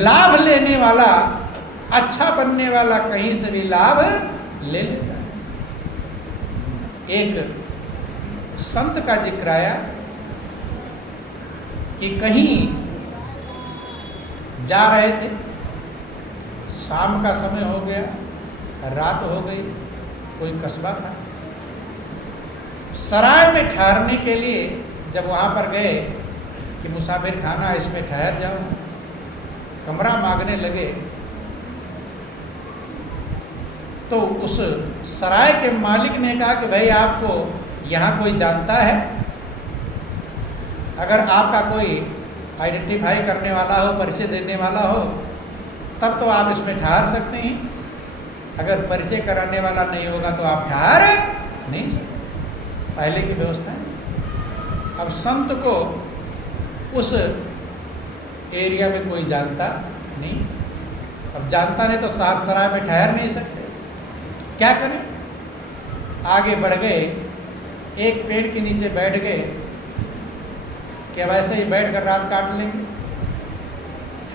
लाभ लेने वाला, अच्छा बनने वाला कहीं से भी लाभ ले लेता है। एक संत का जिक्र आया कि कहीं जा रहे थे, शाम का समय हो गया, रात हो गई, कोई कस्बा था। सराय में ठहरने के लिए जब वहाँ पर गए कि मुसाफिर खाना इसमें ठहर जाऊँ, कमरा मांगने लगे, तो उस सराय के मालिक ने कहा कि भाई आपको यहाँ कोई जानता है? अगर आपका कोई आइडेंटिफाई करने वाला हो, परिचय देने वाला हो, तब तो आप इसमें ठहर सकते हैं। अगर परिचय कराने वाला नहीं होगा तो आप ठहर नहीं सकते। पहले की व्यवस्था है। अब संत को उस एरिया में कोई जानता नहीं, अब जानता नहीं तो सराय में ठहर नहीं सकते, क्या करें? आगे बढ़ गए, एक पेड़ के नीचे बैठ गए कि वैसे ही बैठ कर रात काट लेंगे,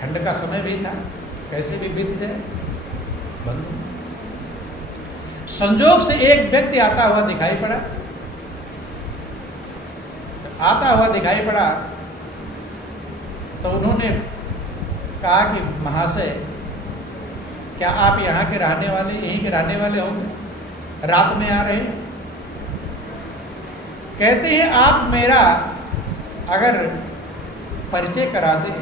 ठंड का समय भी था, कैसे भी बीत जाए। बंद। संजोग से एक व्यक्ति आता हुआ दिखाई पड़ा। आता हुआ दिखाई पड़ा तो उन्होंने कहा कि महाशय, क्या आप यहाँ के रहने वाले, यहीं के रहने वाले होंगे? रात में आ रहे हैं? कहते हैं आप मेरा अगर परिचय करा दें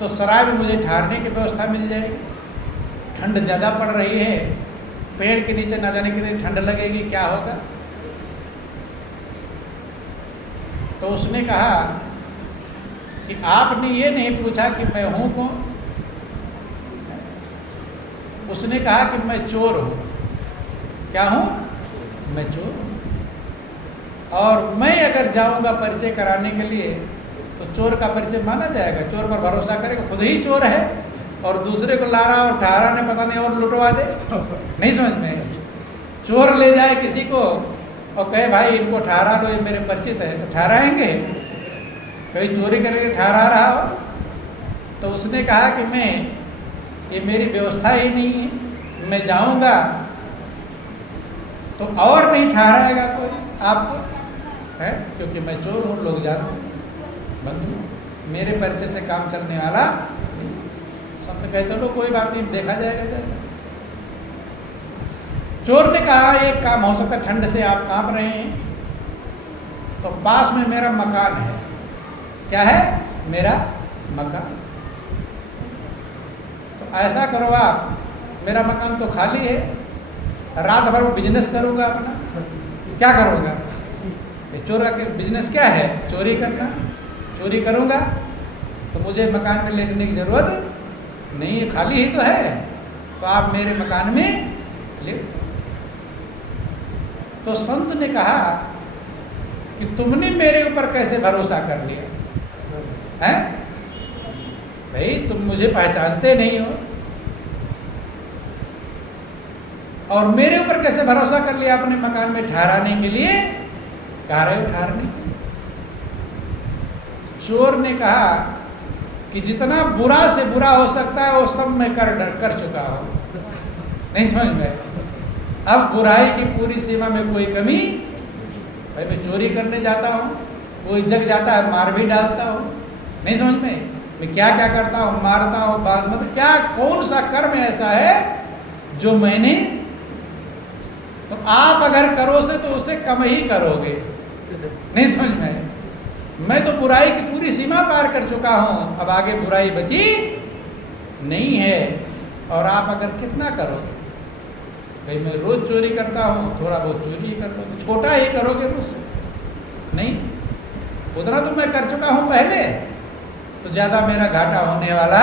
तो सराय में मुझे ठहरने की व्यवस्था मिल जाएगी। ठंड ज़्यादा पड़ रही है, पेड़ के नीचे ना जाने कितनी ठंड लगेगी, क्या होगा? तो उसने कहा कि आपने ये नहीं पूछा कि मैं हूँ कौन? उसने कहा कि मैं चोर हूँ। क्या हूँ? मैं चोर हूँ। और मैं अगर जाऊँगा परिचय कराने के लिए तो चोर का परिचय माना जाएगा? चोर पर भरोसा करेगा? खुद ही चोर है और दूसरे को ला रहा और ठहरा ने पता नहीं और लुटवा दे। नहीं समझ में? चोर ले जाए किसी को और कहे भाई इनको ठहरा दो, ये मेरे परिचित है, तो ठहराएंगे? कभी चोरी करके ठहरा रहा हो? तो उसने कहा कि ये मेरी व्यवस्था ही नहीं है, मैं जाऊंगा तो और नहीं ठहराएगा कोई आपको, है? क्योंकि मैं चोर हूँ, लोग जानते हैं, बंधु मेरे परिचय से काम चलने वाला। संत कहे चलो कोई बात नहीं, देखा जाएगा जैसा। चोर ने कहा एक काम हो सकता है, ठंड से आप कांप रहे हैं तो पास में मेरा मकान है। क्या है? मेरा मकान। तो ऐसा करो आप, मेरा मकान तो खाली है, रात भर वो बिजनेस करूँगा अपना। क्या करूँगा? चोर का बिजनेस क्या है? चोरी करना। चोरी करूँगा तो मुझे मकान में लेटने की ज़रूरत नहीं है, खाली ही तो है, तो आप मेरे मकान में ले। तो संत ने कहा कि तुमने मेरे ऊपर कैसे भरोसा कर लिया है? भाई तुम मुझे पहचानते नहीं हो और मेरे ऊपर कैसे भरोसा कर लिया अपने मकान में ठहराने के लिए? कह रहे हो ठहरने? चोर ने कहा कि जितना बुरा से बुरा हो सकता है वो सब मैं कर चुका हूँ। नहीं समझ में? अब बुराई की पूरी सीमा में कोई कमी? भाई मैं चोरी करने जाता हूँ, कोई जग जाता है मार भी डालता हूँ। नहीं समझ में? मैं क्या क्या करता हूँ, मारता हूँ, मतलब क्या कौन सा कर्म ऐसा है जो मैंने, तो आप अगर करो से तो उसे कम ही करोगे। नहीं समझ में? मैं तो बुराई की पूरी सीमा पार कर चुका हूँ, अब आगे बुराई बची नहीं है। और आप अगर कितना करोगे? भाई मैं रोज चोरी करता हूँ, थोड़ा बहुत चोरी ही करता हूँ, छोटा ही करोगे मुझसे? नहीं, उतना तो मैं कर चुका हूँ पहले, तो ज़्यादा मेरा घाटा होने वाला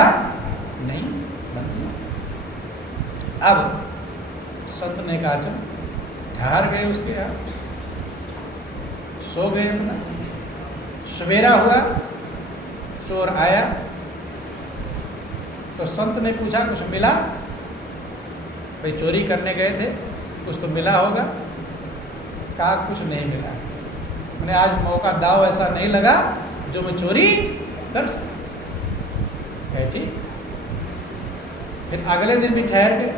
नहीं। अब संत ने कहा चल, ठहर गए उसके यहाँ, सो गए अपना। सवेरा हुआ, चोर आया तो संत ने पूछा कुछ मिला? भाई चोरी करने गए थे, कुछ तो मिला होगा। कहा कुछ नहीं मिला, मैंने आज मौका दाव ऐसा नहीं लगा जो मैं चोरी कर सकता। कहे ठीक। फिर अगले दिन भी ठहर गए,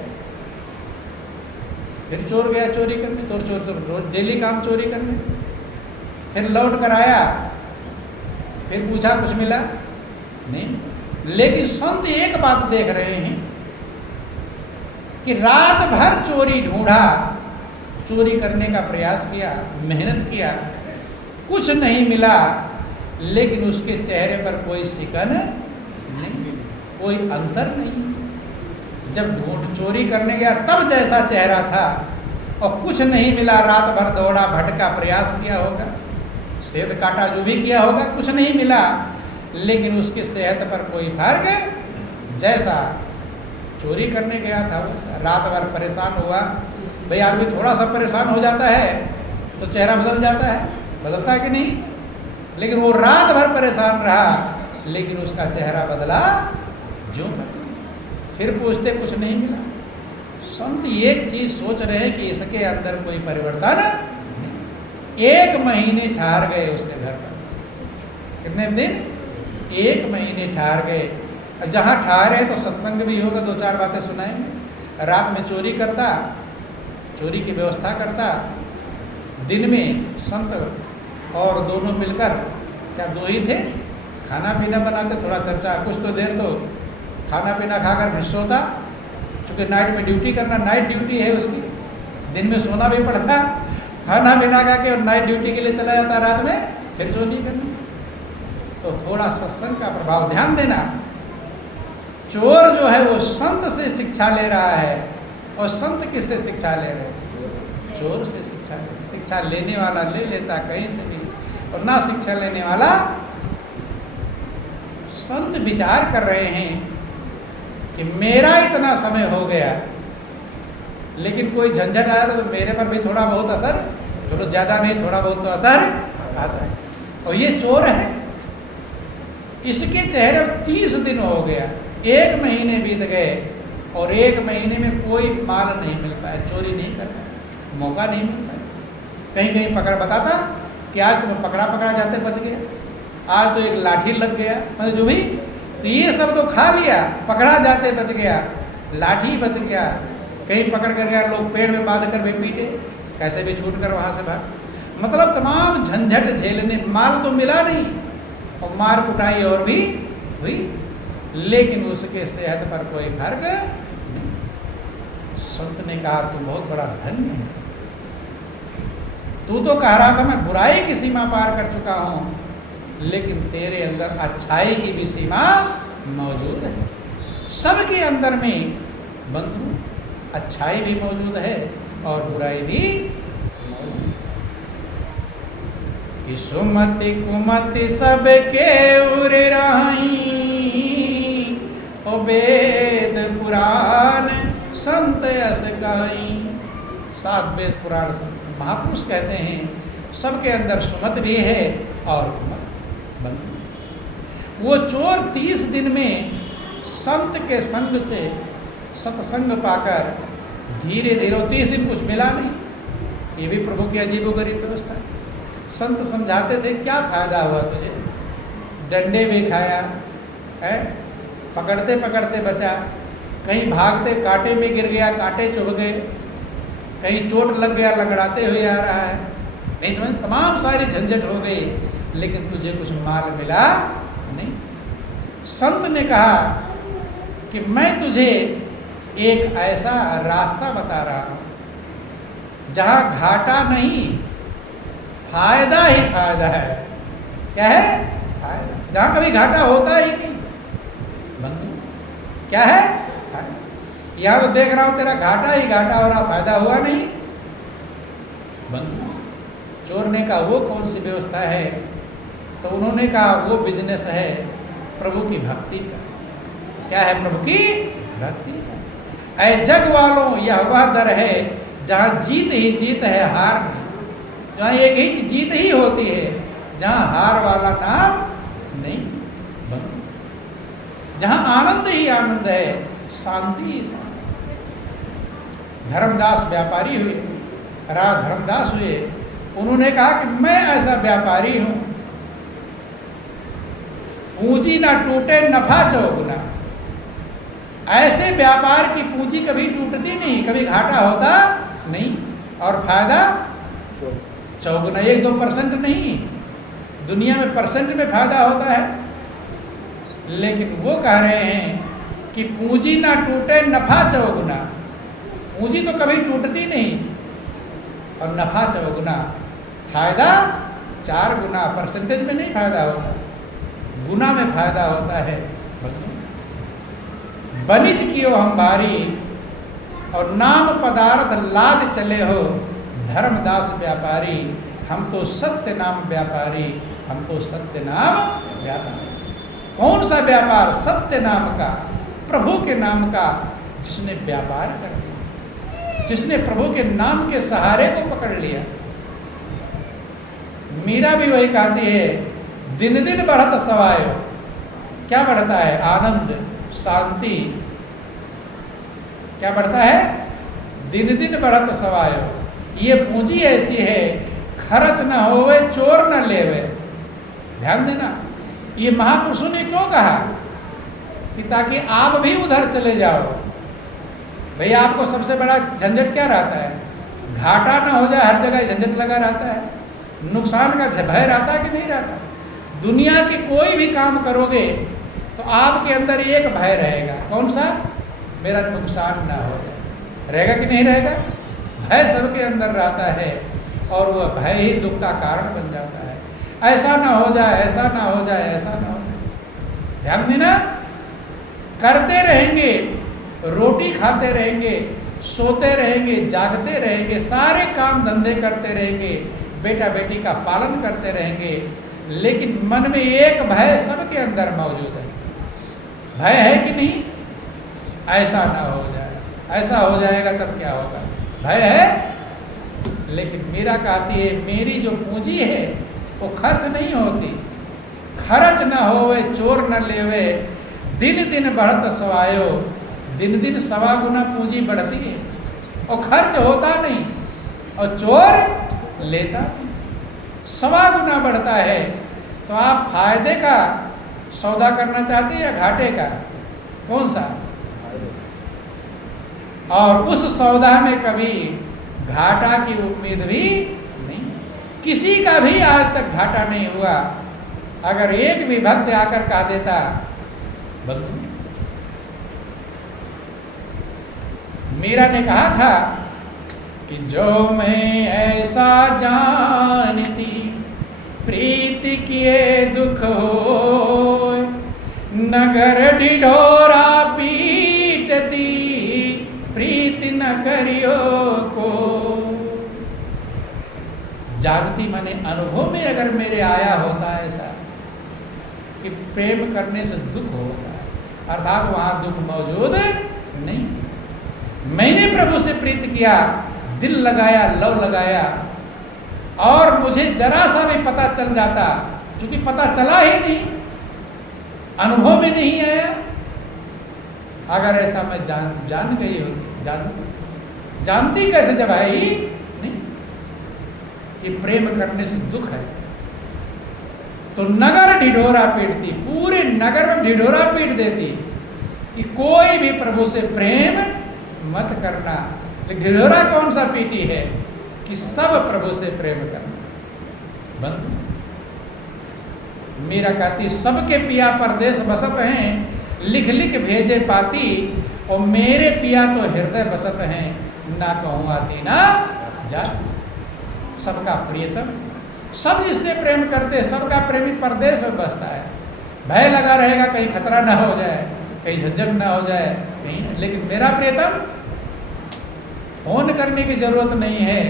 फिर चोर गया चोरी करने, चोर रोज डेली काम चोरी करने। फिर लौट कर आया, फिर पूछा कुछ मिला नहीं। लेकिन संत एक बात देख रहे हैं कि रात भर चोरी ढूंढा, चोरी करने का प्रयास किया, मेहनत किया, कुछ नहीं मिला, लेकिन उसके चेहरे पर कोई सिकन नहीं, कोई अंतर नहीं। जब चोरी करने गया तब जैसा चेहरा था, और कुछ नहीं मिला, रात भर दौड़ा भटका, प्रयास किया होगा, सेध काटा, जो भी किया होगा, कुछ नहीं मिला, लेकिन उसकी सेहत पर कोई फर्क, जैसा चोरी करने गया था वैसा। रात भर परेशान हुआ। भाई आदमी थोड़ा सा परेशान हो जाता है तो चेहरा बदल जाता है, बदलता है कि नहीं? लेकिन वो रात भर परेशान रहा, लेकिन उसका चेहरा बदला जो। फिर पूछते कुछ नहीं मिला। संत एक चीज सोच रहे हैं कि इसके अंदर कोई परिवर्तन नहीं। 1 महीने ठहर गए उसके घर पर। कितने दिन? 1 महीने ठहर गए। जहाँ ठहरे तो सत्संग भी होगा, 2-4 बातें सुनाएंगे। रात में चोरी करता, चोरी की व्यवस्था करता, दिन में संत और दोनों मिलकर, क्या 2 ही थे, खाना पीना बनाते, थोड़ा चर्चा, कुछ तो देर तो खाना पीना खाकर फिर सोता, क्योंकि नाइट में ड्यूटी करना, नाइट ड्यूटी है उसकी, दिन में सोना भी पड़ता, खाना पीना खा के और नाइट ड्यूटी के लिए चला जाता रात में, फिर चोरी करनी। तो थोड़ा सत्संग का प्रभाव ध्यान देना। चोर जो है वो संत से शिक्षा ले रहा है, और संत किससे शिक्षा ले रहे हैं? चोर से शिक्षा ले। शिक्षा लेने वाला ले लेता कहीं से भी, और ना शिक्षा लेने वाला। संत विचार कर रहे हैं कि मेरा इतना समय हो गया, लेकिन कोई झंझट आया तो मेरे पर भी थोड़ा बहुत असर, चलो ज़्यादा नहीं, थोड़ा बहुत तो असर आता है। और ये चोर है, इसके चेहरे 30 दिन हो गया, 1 महीने बीत गए, और 1 महीने में कोई माल नहीं मिल पाया, चोरी नहीं कर पाया, मौका नहीं मिल पाया। कहीं कहीं पकड़ बताता कि आज तुम्हें पकड़ा जाते बच गया, आज तो एक लाठी लग गया, मतलब जो भी, तो ये सब तो खा लिया, पकड़ा जाते बच गया, लाठी बच गया, कहीं पकड़ कर गया, लोग पेड़ में बांध कर भी पीटे, कैसे भी छूट कर वहाँ से भाग। मतलब तमाम झंझट झेलने, माल तो मिला नहीं, और मार कुटाई और भी हुई, लेकिन उसके सेहत पर कोई फर्क नहीं। संत ने कहा तू बहुत बड़ा धन्य है, तू तो कह रहा था मैं बुराई की सीमा पार कर चुका हूँ, लेकिन तेरे अंदर अच्छाई की भी सीमा मौजूद है। सबके अंदर में बंधु अच्छाई भी मौजूद है और बुराई भी मौजूद है। कि सुमति कुमति सबके उर रही, ओ वेद पुराण संत यस कहीं। 7 वेद पुराण संत महापुरुष कहते हैं सबके अंदर सुमत भी है और कुमत बंधु। वो चोर 30 दिन में संत के संग से सत्संग पाकर धीरे धीरे, 30 दिन कुछ मिला नहीं, ये भी प्रभु की अजीबोगरीब व्यवस्था। संत समझाते थे क्या फायदा हुआ तुझे, डंडे भी खाया है, पकड़ते पकड़ते बचा, कहीं भागते कांटे में गिर गया, कांटे चुभ गए, कहीं चोट लग गया, लंगड़ाते हुए आ रहा है, नहीं समझ, तमाम सारी झंझट हो गई, लेकिन तुझे कुछ माल मिला नहीं। संत ने कहा कि मैं तुझे एक ऐसा रास्ता बता रहा हूं जहां घाटा नहीं, फायदा ही फायदा है। क्या है? फायदा, जहां कभी घाटा होता ही नहीं बंधु। क्या है? फायदा। यहां तो देख रहा हूं तेरा घाटा ही घाटा हो रहा, फायदा हुआ नहीं बंधु। चोर ने कहा वो कौन सी व्यवस्था है? तो उन्होंने कहा वो बिजनेस है प्रभु की भक्ति का। क्या है? प्रभु की भक्ति का। ऐ जग वालों, यह वह दर है जहाँ जीत ही जीत है, हार नहीं। जहाँ एक ही चीज जीत ही होती है, जहाँ हार वाला नाम नहीं बंधु। जहाँ आनंद ही आनंद है, शांति ही शांति। धर्मदास व्यापारी हुए, राजा धर्मदास हुए, उन्होंने कहा कि मैं ऐसा व्यापारी हूं, पूंजी ना टूटे नफा चौगुना। ऐसे व्यापार की पूंजी कभी टूटती नहीं, कभी घाटा होता नहीं, और फायदा चौगुना। 1-2% नहीं, दुनिया में परसेंट में फायदा होता है। लेकिन वो कह रहे हैं कि पूंजी ना टूटे, नफा चौगुना। पूंजी तो कभी टूटती नहीं, और नफा चौगुना, फायदा 4 गुना। परसेंटेज में नहीं फायदा होता, गुना में फायदा होता है। बनिज कियो हम बारी, और नाम पदार्थ लाद चले हो, धर्मदास व्यापारी। हम तो सत्य नाम व्यापारी, हम तो सत्य नाम व्यापारी। कौन सा व्यापार? सत्य नाम का, प्रभु के नाम का, जिसने व्यापार कर लिया, जिसने प्रभु के नाम के सहारे को पकड़ लिया। मीरा भी वही कहती है, दिन दिन बढ़त सवायो। क्या बढ़ता है? आनंद, शांति। क्या बढ़ता है? दिन दिन बढ़त सवायो। ये पूंजी ऐसी है, खर्च ना होवे, चोर ना लेवे। ध्यान देना, ये महापुरुषों ने क्यों कहा कि ताकि आप भी उधर चले जाओ। भैया आपको सबसे बड़ा झंझट क्या रहता है? घाटा ना हो जाए, हर जगह झंझट लगा रहता है। नुकसान का भय रहता है कि नहीं रहता? दुनिया की कोई भी काम करोगे तो आपके अंदर एक भय रहेगा। कौन सा? मेरा नुकसान ना हो जाए। रहेगा कि नहीं रहेगा? भय सबके अंदर रहता है, और वह भय ही दुख का कारण बन जाता है। ऐसा ना हो जाए, ऐसा ना हो जाए, ऐसा ना हो जाए। ध्यान देना, करते रहेंगे, रोटी खाते रहेंगे, सोते रहेंगे, जागते रहेंगे, सारे काम धंधे करते रहेंगे, बेटा बेटी का पालन करते रहेंगे, लेकिन मन में एक भय सबके अंदर मौजूद है। भय है कि नहीं? ऐसा ना हो जाए, ऐसा हो जाएगा तब क्या होगा? भय है। लेकिन मीरा कहती है, मेरी जो पूंजी है वो खर्च नहीं होती। खर्च ना होवे, चोर न लेवे, दिन दिन बढ़त सवायो। दिन दिन 1.25 गुना पूंजी बढ़ती है, और खर्च होता नहीं, और चोर लेता नहीं। 1.25 गुना बढ़ता है। तो आप फायदे का सौदा करना चाहते हैं या घाटे का? कौन सा? और उस सौदा में कभी घाटा की उम्मीद भी नहीं। किसी का भी आज तक घाटा नहीं हुआ। अगर एक भी भक्त आकर कह देता, बंधु, मीरा ने कहा था कि जो मैं ऐसा जानती, प्रीति किए दुख हो, नगर ढिढोरा पीटती, प्रीति न करियो को। जानती माने अनुभव में अगर मेरे आया होता ऐसा कि प्रेम करने से दुख होता है, अर्थात वहां दुख मौजूद नहीं। मैंने प्रभु से प्रीत किया, दिल लगाया, लव लगाया, और मुझे जरा सा भी पता चल जाता, क्योंकि पता चला ही नहीं, अनुभव में नहीं आया। अगर ऐसा मैं जान गई हो, जानती कैसे जब है ही नहीं कि प्रेम करने से दुख है, तो नगर ढिढोरा पीटती, पूरे नगर में ढिढोरा पीट देती कि कोई भी प्रभु से प्रेम मत करना। लेकिन ढिढोरा कौन सा पीटी है? कि सब प्रभु से प्रेम करना। बंधु, मीरा कहती, सबके पिया परदेश बसत हैं, लिख लिख भेजे पाती, और मेरे पिया तो हृदय बसत हैं, ना कहूँ आती ना जाती। सबका प्रियतम, सब जिससे प्रेम करते, सबका प्रेमी परदेश में बसता है। भय लगा रहेगा कहीं खतरा ना हो जाए, कहीं झंझट ना हो जाए कहीं। लेकिन मेरा प्रियतम, फोन करने की जरूरत नहीं है,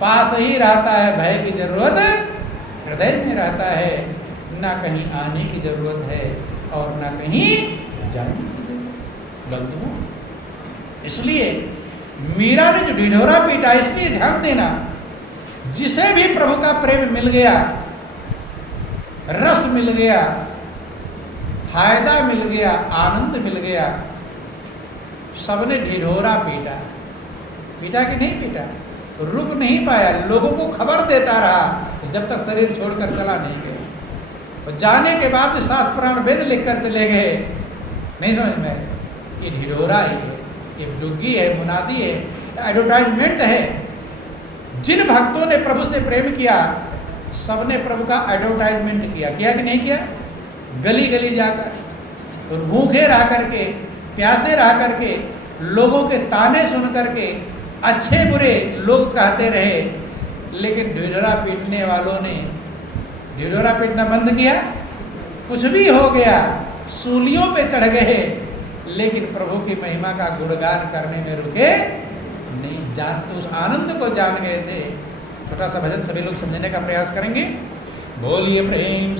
पास ही रहता है। भय की जरूरत हृदय में रहता है, ना कहीं आने की जरूरत है और ना कहीं जाने की जरूरत। बंधुओं, इसलिए मीरा ने जो ढिढोरा पीटा, इसलिए ध्यान देना, जिसे भी प्रभु का प्रेम मिल गया, रस मिल गया, फायदा मिल गया, आनंद मिल गया, सबने ढिढोरा पीटा। पीटा कि नहीं पीटा? रुक नहीं पाया, लोगों को खबर देता रहा जब तक शरीर छोड़कर चला नहीं गया। और जाने के बाद भी 7 प्राण वेद लिखकर चले गए। नहीं समझ में? ये ढिढोरा ही है, ये डुग्गी है, मुनादी है, एडवर्टाइजमेंट है। जिन भक्तों ने प्रभु से प्रेम किया सबने प्रभु का एडवर्टाइजमेंट किया कि नहीं किया? गली गली जाकर और भूखे रह करके, प्यासे रह करके, लोगों के ताने सुन करके, अच्छे बुरे लोग कहते रहे, लेकिन ढिढोरा पीटने वालों ने ढिढोरा पीटना बंद किया। कुछ भी हो गया, सूलियों पे चढ़ गए, लेकिन प्रभु की महिमा का गुणगान करने में रुके नहीं, जानते उस आनंद को जान गए थे। छोटा सा भजन सभी लोग समझने का प्रयास करेंगे। बोलिए प्रेम से